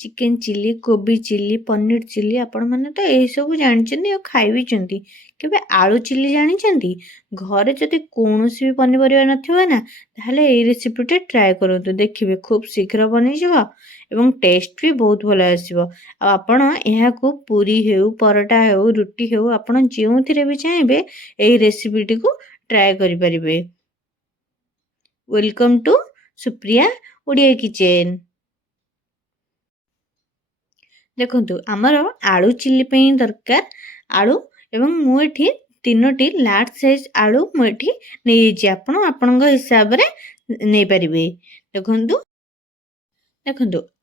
Chicken chilli, कोबी chilli, paneer chilli आपण मैंने तो यही सब जानते और खाई भी केबे आलू चिली जानते घरे जदि कौन भी पनीपरिया नथिबा ना ताहले एई रेसिपीटे ट्राए करंतु देखिबे खूब शीघ्र बनी जिवो एवं टेस्ट भी बहुत भल आसीबो। आपण एहाकू पूरी हेउ परोटा हेउ रुटी हेउ आपण जेउथिरे भी चाहेबे एई रेसिपीटी को ट्राए करि परिबे। Welcome to Supriya Odia kitchen. देखंतु आमर आलू चिल्ली पई दरकार आलू एवं मु एठी 3टी लार्ज साइज आलू मु एठी नै छी आपण आपनक हिसाब रे नै परिबे। देखंतु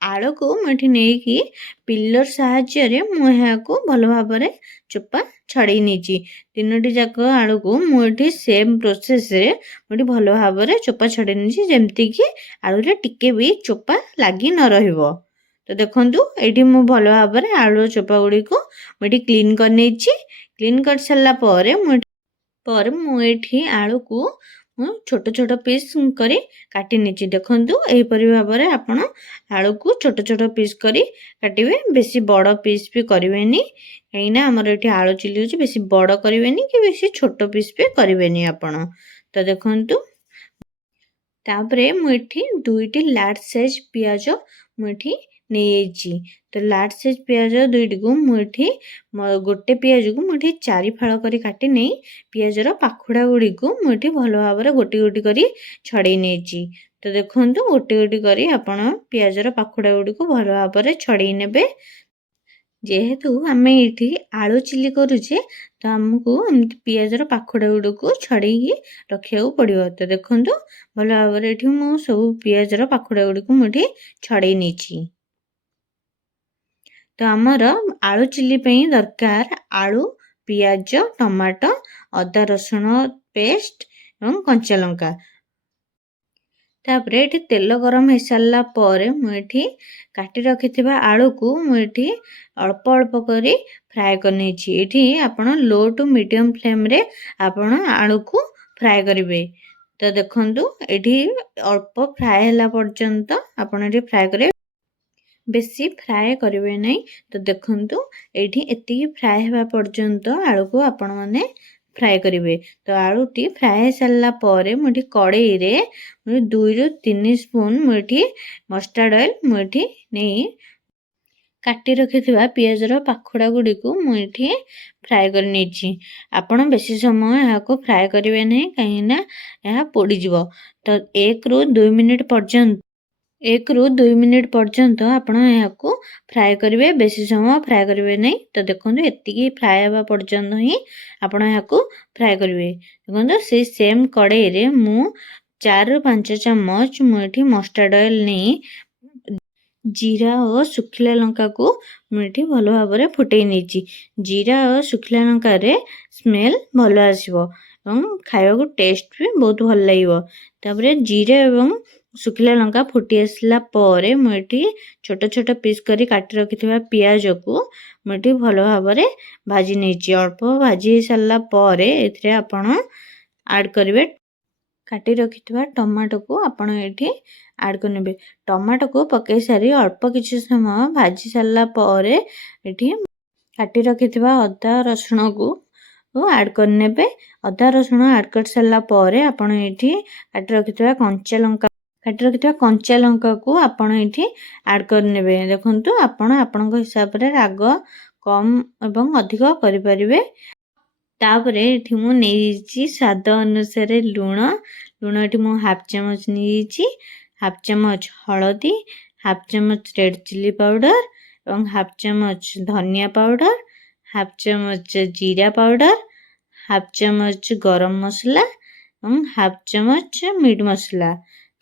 आलू को मु एठी नै कि पिलर सहाय्य रे मु एहाकू भलो भाबरे चोपा छड़ाई नेची। 3टी जाक आलू को मु एठी सेम प्रोसेस रे मु एठी भलो भाबरे चोपा छड़ाई नेची जेमति कि आलू रे टिके भी चोपा लागी न रहिबो। तो देखंतु एठी मु भलो भाबरे आलू चोपा गुडी को मु एठी क्लीन कर नेची। क्लीन कर सल्ला मु एठी आलू को मु छोट छोट पीस करी काटी नेची। देखंतु एही परि भाबरे आपण आलू को छोट छोट पीस करी काटिबे बेसी बड़ पीस भी करिवेनी कहिना हमर एठी आलू चिली होची बेसी बड़ करिवेनी कि बेसी छोट पीस भी करिवेनी आपण। तो देखंतु तापरे मु एठी 2टी लार्ज साइज पियाज मु एठी नेइची। तो लार्ज साइज पियाज 2टी को मु एठी गोटे पियाज को मु एठी 4 फाळ करी काटी नै पियाज रो पाखुडा गुडी को मु एठी भलो भाबरे गोटी गोटी करी छड़ाई नेची। तो देखंतु गोटी गोटी करी आपण पियाज रो पाखुडा गुडी को भलो भाबरे छड़ाई नेबे। जेहेतु आमे एठी आलू चिली करूचे तो हमको एमती पियाज रो पाखुडा गुडी को छड़ाई रखिया पड़िबो। तो देखंतु भलो भाबरे एठी मु सब पियाज रो पाखुडा गुडी को मु एठी छड़ाई नेची। तो आमर आलू चिल्ली पई दरकार आलू, पियाज, टमाटो, अदा रसुण पेस्ट एवं कंचा लंका। तापरे एठी तेल गरम हो सारला परे मु एठी काटी रखिथिबा आलू को मु एठी अल्प अल्प करी फ्राए करने छी। एठी आपण लो टू मीडियम फ्लेम रे आपण आलू को फ्राए करिवे। तो देखंतु एठी अल्प फ्राए हला पर्यंत आपण एठी फ्राए करे बेसी फ्राए करिवे नै। तो देखंतु एठी एति फ्राए हेबा पर्यंत आलू को आपण माने फ्राए करिवे। तो आलू टी फ्राए सारला परे मुठी कड़ाई रे 2 रु 3 स्पून मुठी मस्टर्ड ऑयल मुठी नै काटी रखिथिबा पियाज रो पाखुडा गुडी को मुठी फ्राए कर नेची। आपण बेसी समय एहा को फ्राए करिवे नै काहेना एहा पोडी जिवो। तो 1 रु 2 मिनिट पर्यंत आपण एहाकू फ्राए करिवे बेसी समय फ्राए करिवे नै। तो देखंतु एतिकी फ्राए हेबा पर्यंत ही आपण एहाकू फ्राए करिवे। देखंतु से सेम कड़ाई रे मु 4 रु 5 चम्मच मु एठी मस्टर्ड ऑयल नै जीरा और सुखिला लंका को मु एठी भलो भाबरे फुटै नेची। जीरा और सुखिला लंका रे स्मेल भलो आसीबो एवं खाଇବା को टेस्ट भी बहुत भल लागिबो। तापरे जीरा एवं सुखिला लंका फुटी आसला परे मु एठी छोट छोट पीस करी काटी रखिथिबा पियाज को मु एठी भलो भाबरे भाजी नेची। अल्प भाजी सारला परे एथिरे आपण ऐड करिवे काटी रखिथिबा टमाटो को आपण एठी ऐड करनेबे। टमाटो को पकै सारी अल्प किछि समय भाजी सारला परे एठी काटी रखिथिबा अदा रसुण को ऐड करनेबे। अदा रसुण ऐड कर सारला परे आपण एठी काटी रखिथिबा कंचा लंका को आपण एठी ऐड करनेबे। देखंतु आपण आपनक हिसाब रे राग कम एवं अधिक करि परिबे। तापरे एठी मु नेइची स्वाद अनुसार लूण एठी मु हाफ चम्मच नेइची। हाफ चम्मच हळदी, हाफ चम्मच रेड चिली पाउडर एवं हाफ चम्मच धनिया पाउडर, हाफ चम्मच जीरा पाउडर, हाफ चम्मच गरम मसला एवं हाफ चम्मच मीट मसला।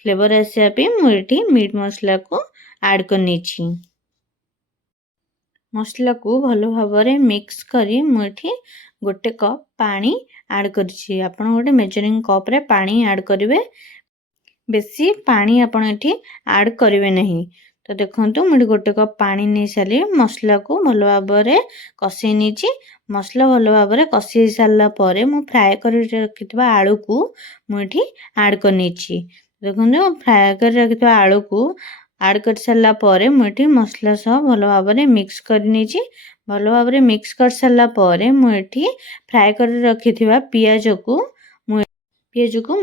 फ्लेवर आसिया पे मु एठी मीट मसला को ऐड करनी छी। मसला को भलो भाबरे मिक्स करी मु एठी गोटे कप पानी ऐड करछि। आपण गोटे मेजरिंग कप रे पानी ऐड करिवे। बेसी पानी आपण एठी ऐड करिवे नहीं। तो देखंतु मुडी गोटे कप पानी नै साली मसला को भलो भाबरे कसी नेछि। मसला भलो भाबरे कसी सारला परे मु फ्राए करि रखितबा आलू को मु एठी ऐड करनी छी। देखंतु फ्राए कर रखितबा आलू को ଆଡ଼୍ କରିସାରିଲା ପରେ ମୁଁ ଏଠି ମସଲା ସହ ଭଲ ଭାବରେ ମିକ୍ସ କରି ନେଇଛି। ଭଲ ଭାବରେ ମିକ୍ସ କରିସାରିଲା ପରେ ମୁଁ ଏଠି ଫ୍ରାଏ କରି ରଖିଥିବା ପିଆଜକୁ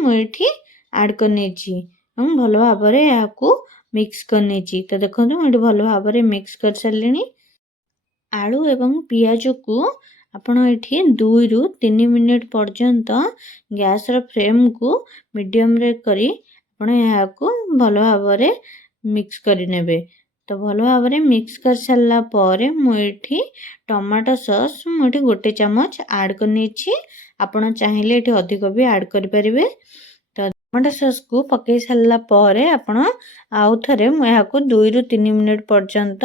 ମୁଁ ଏଠି ଆଡ଼୍ କରି ନେଇଛି ଏବଂ ଭଲ ଭାବରେ ଏହାକୁ ମିକ୍ସ କରି ନେଇଛି। ତ ଦେଖନ୍ତୁ ମୁଁ ଏଠି ଭଲ ଭାବରେ ମିକ୍ସ କରିସାରିଲିଣି। ଆଳୁ ଏବଂ ପିଆଜକୁ ଆପଣ ଏଠି 2ରୁ 3 ମିନିଟ୍ ପର୍ଯ୍ୟନ୍ତ ଗ୍ୟାସ୍ର ଫ୍ଲେମ୍କୁ ମିଡ଼ିୟମ୍ରେ କରି ଆପଣ ଏହାକୁ ଭଲ ଭାବରେ ମିକ୍ସ କରିନେବେ। ତ ଭଲ ଭାବରେ ମିକ୍ସ କରିସାରିଲା ପରେ ମୁଁ ଏଠି ଟମାଟୋ ସସ୍ ମୁଁ ଏଠି 1 ଚାମଚ ଆଡ଼୍ କରି ନେଇଛି। ଆପଣ ଚାହିଁଲେ ଏଠି ଅଧିକ ବି ଆଡ଼୍ କରିପାରିବେ। ତ ଟମାଟୋ ସସ୍କୁ ପକାଇ ସାରିଲା ପରେ ଆପଣ ଆଉ ଥରେ ଏହାକୁ 2ରୁ 3 ମିନିଟ୍ ପର୍ଯ୍ୟନ୍ତ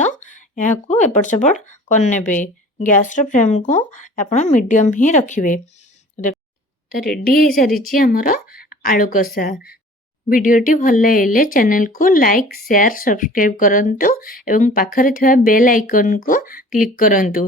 ଏହାକୁ ଏପଟ ସେପଟ କରିନେବେ। ଗ୍ୟାସ୍ର ଫ୍ଲେମ୍କୁ ଆପଣ ମିଡ଼ିୟମ୍ ହିଁ ରଖିବେ। ତ ରେଡ଼ି ହେଇସାରିଛି ଆମର ଆଳୁ କଷା। ଭିଡ଼ିଓଟି ଭଲ ଲାଗିଲେ ଚ୍ୟାନେଲକୁ ଲାଇକ୍, ସେୟାର, ସବସ୍କ୍ରାଇବ୍ କରନ୍ତୁ ଏବଂ ପାଖରେ ଥିବା ବେଲ୍ ଆଇକନ୍କୁ କ୍ଲିକ୍ କରନ୍ତୁ।